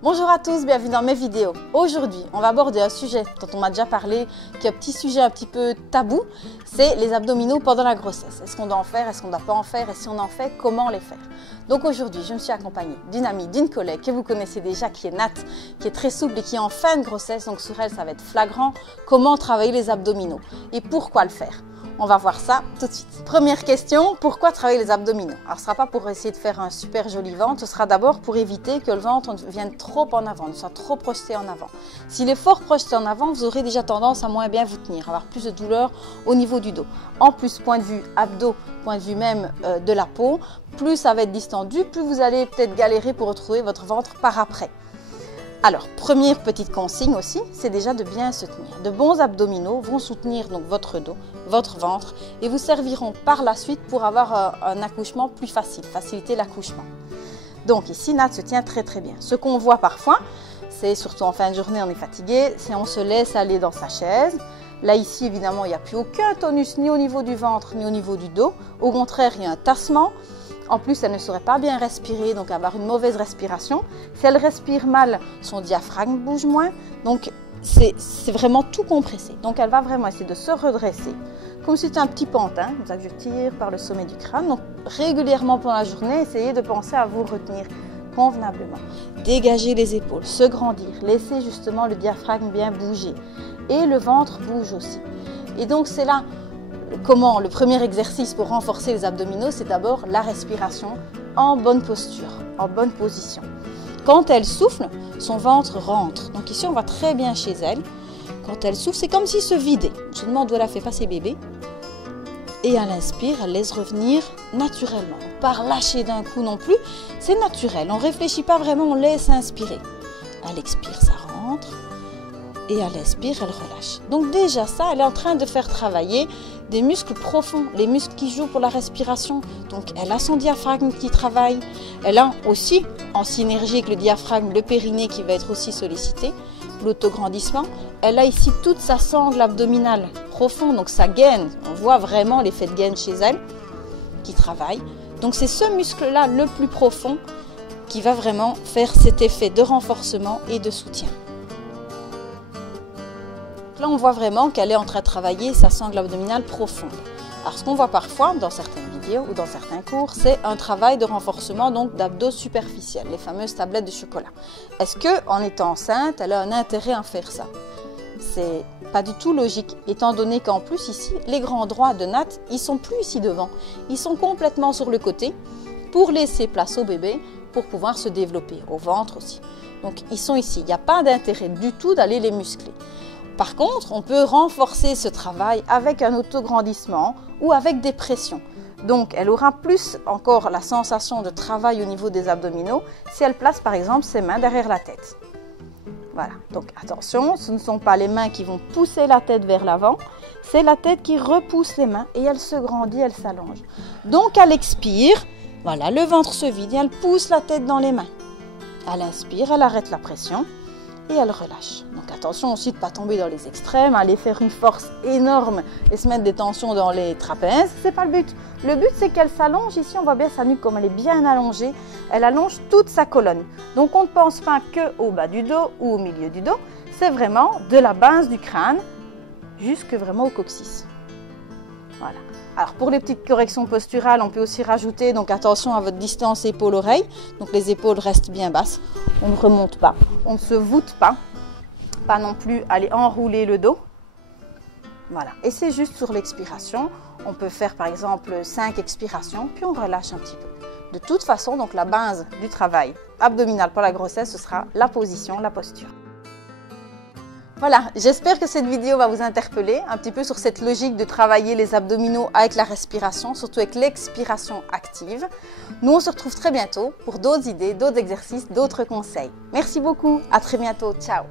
Bonjour à tous, bienvenue dans mes vidéos. Aujourd'hui, on va aborder un sujet dont on m'a déjà parlé, qui est un petit sujet un petit peu tabou, c'est les abdominaux pendant la grossesse. Est-ce qu'on doit en faire, est-ce qu'on ne doit pas en faire, et si on en fait, comment les faire? Donc aujourd'hui, je me suis accompagnée d'une amie, d'une collègue que vous connaissez déjà, qui est Nat, qui est très souple et qui est en fin de grossesse, donc sur elle, ça va être flagrant, comment travailler les abdominaux et pourquoi le faire. On va voir ça tout de suite. Première question, pourquoi travailler les abdominaux? Alors ce ne sera pas pour essayer de faire un super joli ventre, ce sera d'abord pour éviter que le ventre vienne trop en avant, ne soit trop projeté en avant. S'il est fort projeté en avant, vous aurez déjà tendance à moins bien vous tenir, avoir plus de douleur au niveau du dos. En plus, point de vue abdos, point de vue même de la peau, plus ça va être distendu, plus vous allez peut-être galérer pour retrouver votre ventre par après. Alors, première petite consigne aussi, c'est déjà de bien se tenir. De bons abdominaux vont soutenir donc votre dos, votre ventre et vous serviront par la suite pour avoir un accouchement plus facile, faciliter l'accouchement. Donc ici, Nat se tient très bien. Ce qu'on voit parfois, c'est surtout en fin de journée, on est fatigué, c'est on se laisse aller dans sa chaise. Là ici, évidemment, il n'y a plus aucun tonus ni au niveau du ventre ni au niveau du dos. Au contraire, il y a un tassement. En plus, elle ne saurait pas bien respirer, donc avoir une mauvaise respiration. Si elle respire mal, son diaphragme bouge moins. Donc, c'est vraiment tout compressé. Donc, elle va vraiment essayer de se redresser, comme si c'était un petit pantin. Comme ça que je tire par le sommet du crâne. Donc, régulièrement pendant la journée, essayez de penser à vous retenir convenablement. Dégager les épaules, se grandir, laisser justement le diaphragme bien bouger. Et le ventre bouge aussi. Et donc, c'est là... Comment le premier exercice pour renforcer les abdominaux, c'est d'abord la respiration en bonne posture, en bonne position. Quand elle souffle, son ventre rentre. Donc ici, on voit très bien chez elle. Quand elle souffle, c'est comme s'il se vidait. Je me demande où elle a fait passer bébé. Et elle inspire, elle laisse revenir naturellement. Pas lâcher d'un coup non plus, c'est naturel. On ne réfléchit pas vraiment, on laisse inspirer. Elle expire, ça rentre. Et elle expire, elle relâche. Donc déjà ça, elle est en train de faire travailler des muscles profonds, les muscles qui jouent pour la respiration. Donc elle a son diaphragme qui travaille. Elle a aussi, en synergie avec le diaphragme, le périnée qui va être aussi sollicité, l'autograndissement. Elle a ici toute sa sangle abdominale profonde, donc sa gaine. On voit vraiment l'effet de gaine chez elle qui travaille. Donc c'est ce muscle-là le plus profond qui va vraiment faire cet effet de renforcement et de soutien. Là, on voit vraiment qu'elle est en train de travailler sa sangle abdominale profonde. Alors, ce qu'on voit parfois dans certaines vidéos ou dans certains cours, c'est un travail de renforcement d'abdos superficiels, les fameuses tablettes de chocolat. Est-ce qu'en étant enceinte, elle a un intérêt à faire ça? C'est pas du tout logique, étant donné qu'en plus ici, les grands droits de Nat, ils sont plus ici devant. Ils sont complètement sur le côté pour laisser place au bébé, pour pouvoir se développer, au ventre aussi. Donc, ils sont ici. Il n'y a pas d'intérêt du tout d'aller les muscler. Par contre, on peut renforcer ce travail avec un autograndissement ou avec des pressions. Donc, elle aura plus encore la sensation de travail au niveau des abdominaux si elle place par exemple ses mains derrière la tête. Voilà, donc attention, ce ne sont pas les mains qui vont pousser la tête vers l'avant, c'est la tête qui repousse les mains et elle se grandit, elle s'allonge. Donc, elle expire, voilà, le ventre se vide et elle pousse la tête dans les mains. Elle inspire, elle arrête la pression. Et elle relâche. Donc attention aussi de ne pas tomber dans les extrêmes, aller faire une force énorme et se mettre des tensions dans les trapèzes, c'est pas le but. Le but c'est qu'elle s'allonge, ici on voit bien sa nuque comme elle est bien allongée, elle allonge toute sa colonne. Donc on ne pense pas qu'au bas du dos ou au milieu du dos, c'est vraiment de la base du crâne jusque vraiment au coccyx. Voilà. Alors pour les petites corrections posturales, on peut aussi rajouter, donc attention à votre distance épaule-oreille, donc les épaules restent bien basses, on ne remonte pas, on ne se voûte pas non plus aller enrouler le dos. Voilà, et c'est juste sur l'expiration, on peut faire par exemple 5 expirations, puis on relâche un petit peu. De toute façon, donc la base du travail abdominal pour la grossesse, ce sera la position, la posture. Voilà, j'espère que cette vidéo va vous interpeller un petit peu sur cette logique de travailler les abdominaux avec la respiration, surtout avec l'expiration active. Nous, on se retrouve très bientôt pour d'autres idées, d'autres exercices, d'autres conseils. Merci beaucoup, à très bientôt, ciao!